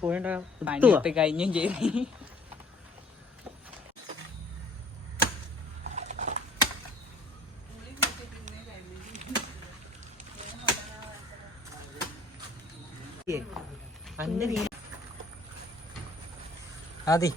പോയിട്ട് കഴിഞ്ഞും ചെയ്തു. അതെ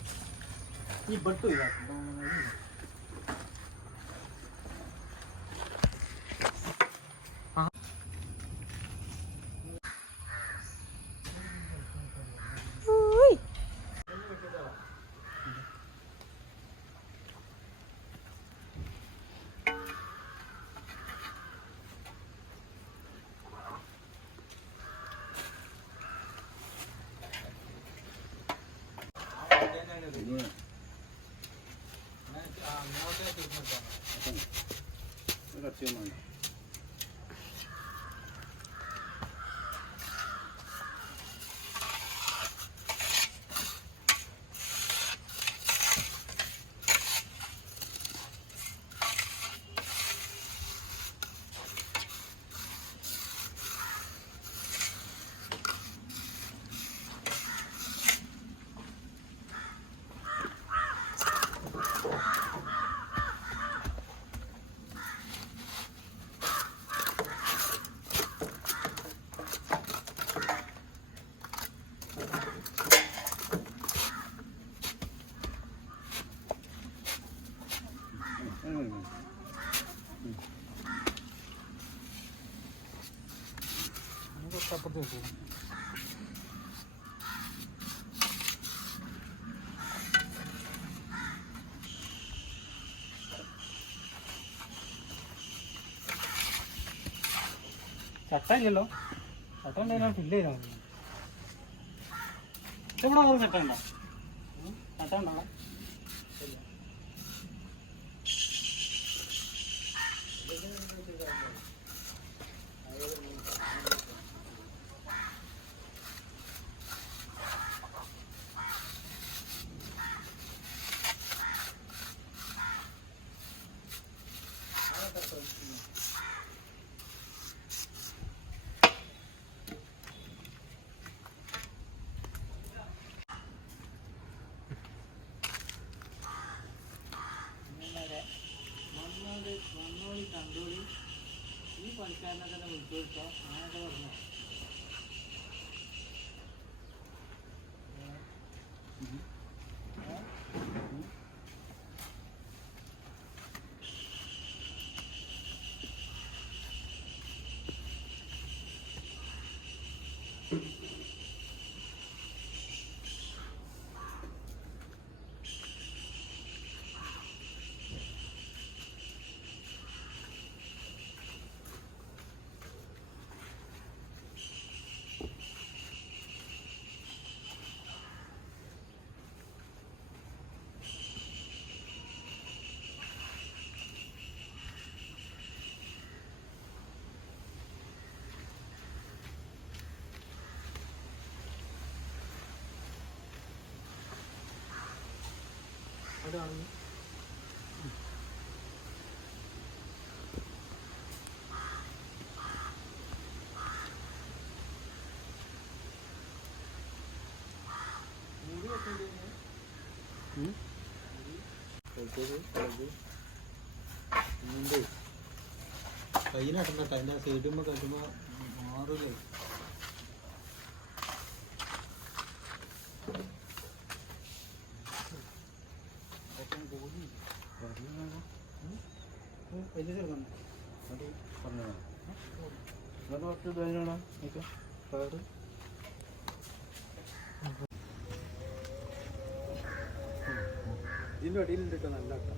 ചട്ട ഇല്ലല്ലോ. ചട്ട ഉണ്ടായാലും ഫില്ല് ചെയ്താൽ മതി. ഇവിടെ ചട്ട ഉണ്ടോ? ചട്ട ഉണ്ടോ? കണ്ടോളി. ഈ പണിക്കാരനെ തന്നെ വിളിച്ചു കൊടുത്തോ. അങ്ങനെയൊക്കെ പറഞ്ഞു. അതാണ് കയ്യിനട്ടണ്ട. അതിൻ്റെ സൈഡുമ്പോൾ കഴിക്കുമ്പോൾ മാറില്ല. ഇതിൻ്റെ അടിയിലുണ്ട് കേട്ടോ. നല്ല കേട്ടോ.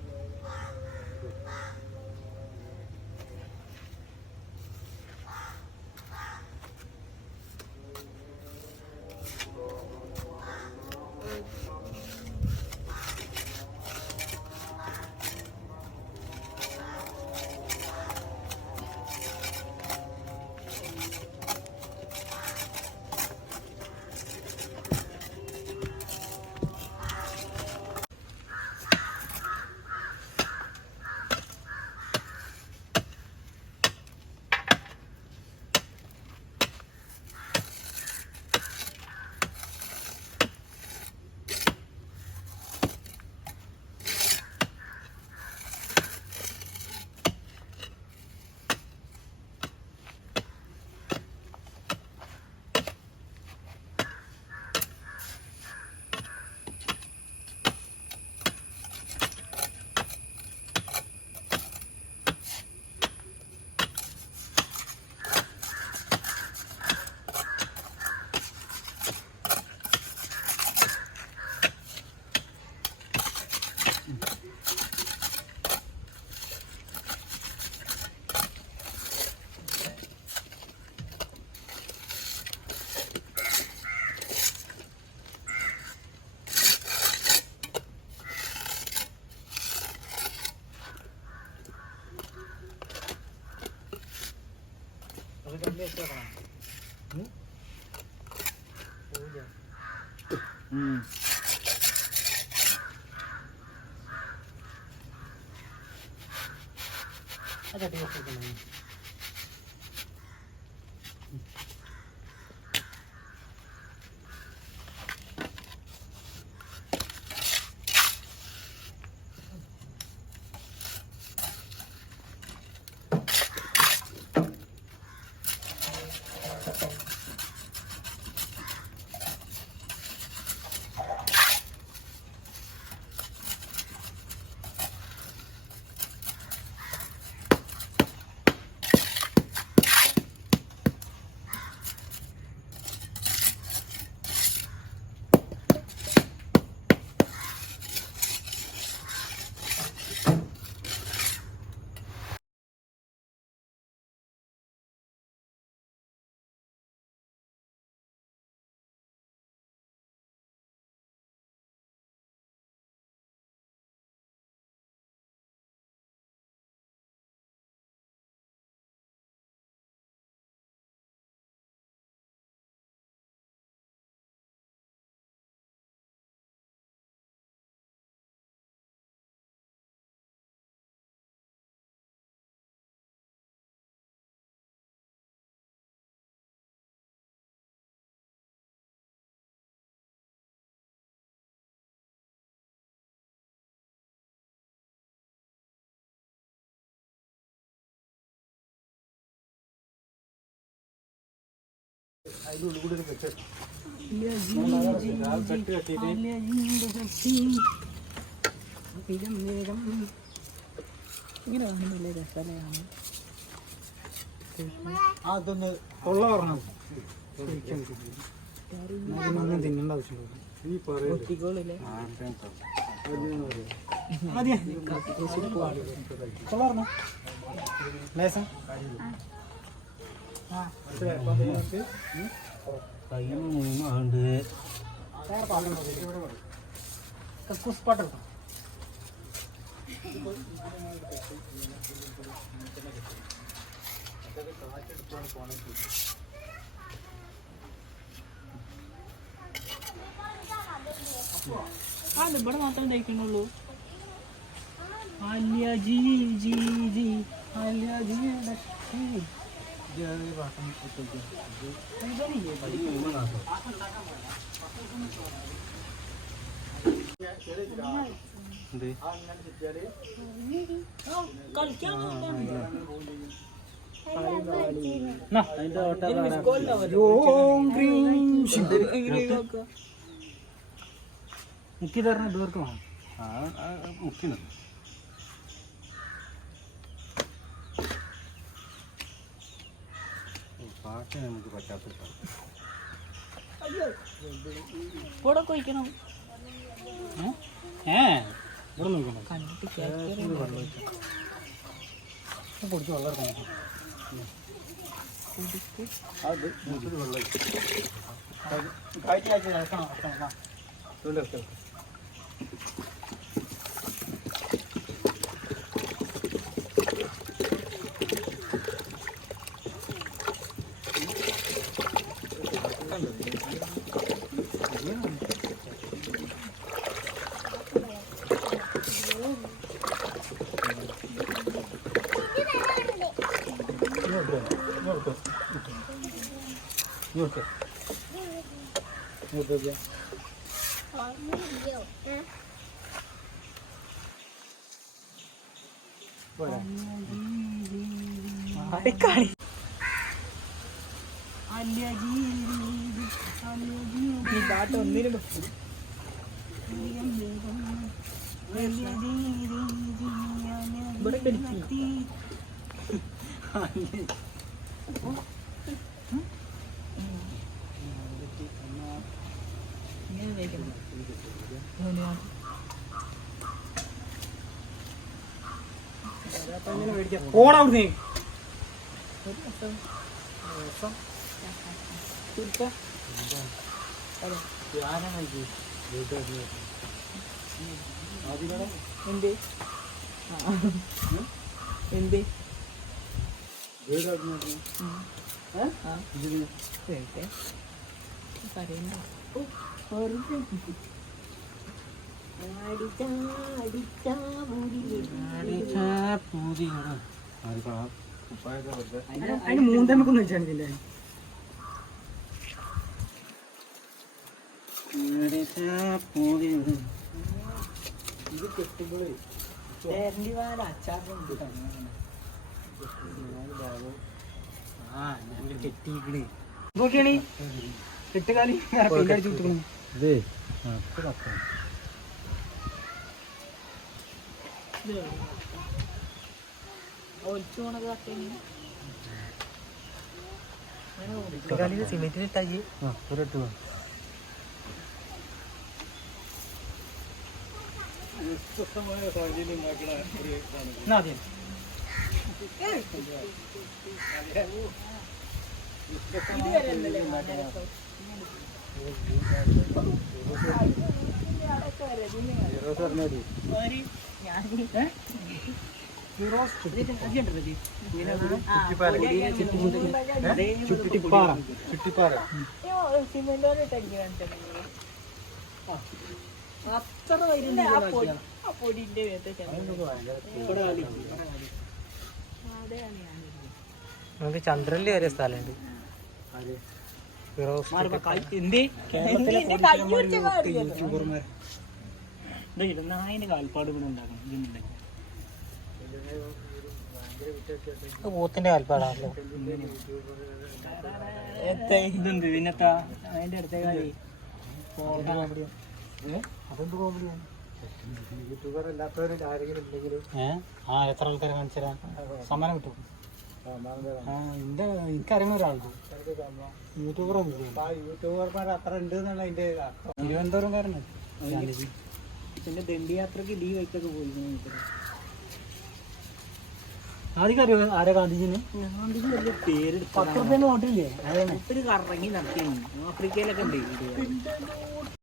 അതൊന്ന് കൊള്ള പറഞ്ഞു തിന്നേണ്ട ആവശ്യമില്ല. കൊള്ളാർന്നു ലേസം കക്കൂസ്പാട്ട് ഇവിടെ മാത്രം തയ്ക്കണുള്ളൂ. ആലിയ ജി ജി ജി ആലിയ ജി മുക്കി തരണ ഇതുവർക്ക് വേണം. മുക്കിന് പാട്ട് നമുക്ക് പറ്റാത്ത ഇവിടെ കൊയ്ക്കണം. ഇവിടെ നോക്കണം പൊടിച്ച് വെള്ളം എടുക്കണം. അത് വെള്ളം കാഴ്ച ഇറക്കണം ഇറക്കണം. ഒന്നിനും ഇവിടെ കടിച്ചു. ഓടാ അവിടുന്ന് എന്ത് എന്ത് അതിന് മൂന്നമ്മക്കൊന്നും വെച്ചാണില്ലേ ഇത് കെട്ടുമ്പോഴേ കെട്ടിക്കണേ നോക്കിയാണി കെട്ടുകാലി അടിച്ചു വിട്ടിക്കണേ സിമെന്റിലിട്ടായി നമുക്ക് ചന്ദ്രനിൽ വരെ സ്ഥലമുണ്ട്. കാൽപ്പാട് ഇവിടെ ഉണ്ടാക്കണം. പോത്തിന്റെ കാൽപ്പാടാണല്ലോ. ഇതെന്ത് പിന്നത്താ അതിന്റെ അടുത്ത കാര്യം അതെന്ത് കോമഡിയാണ്. യൂട്യൂബർ അല്ലാത്തവരും ആരെങ്കിലും ഉണ്ടെങ്കിൽ എത്ര ആൾക്കാരെ കാണിച്ചു തരാൻ സമ്മാനം കിട്ടും. എനിക്കറിയുന്ന ഒരാൾക്ക് യൂട്യൂബർമാർ അത്ര ഉണ്ട് എന്നുള്ള അതിന്റെ തിരുവനന്തപുരംകാരനാണ്. പിന്നെ ദണ്ഡിയാത്രക്ക് ഡി വൈക്കൊക്കെ പോയിരിക്കുന്നു. ആദ്യം അറിയോ ആരാ ഗാന്ധിജിന്? ഗാന്ധിജി വലിയ പേര് 10 രൂപ നോട്ടില്ലേ? ഒരു കറങ്ങി നടത്തി ആഫ്രിക്കയിലൊക്കെ ഉണ്ട്.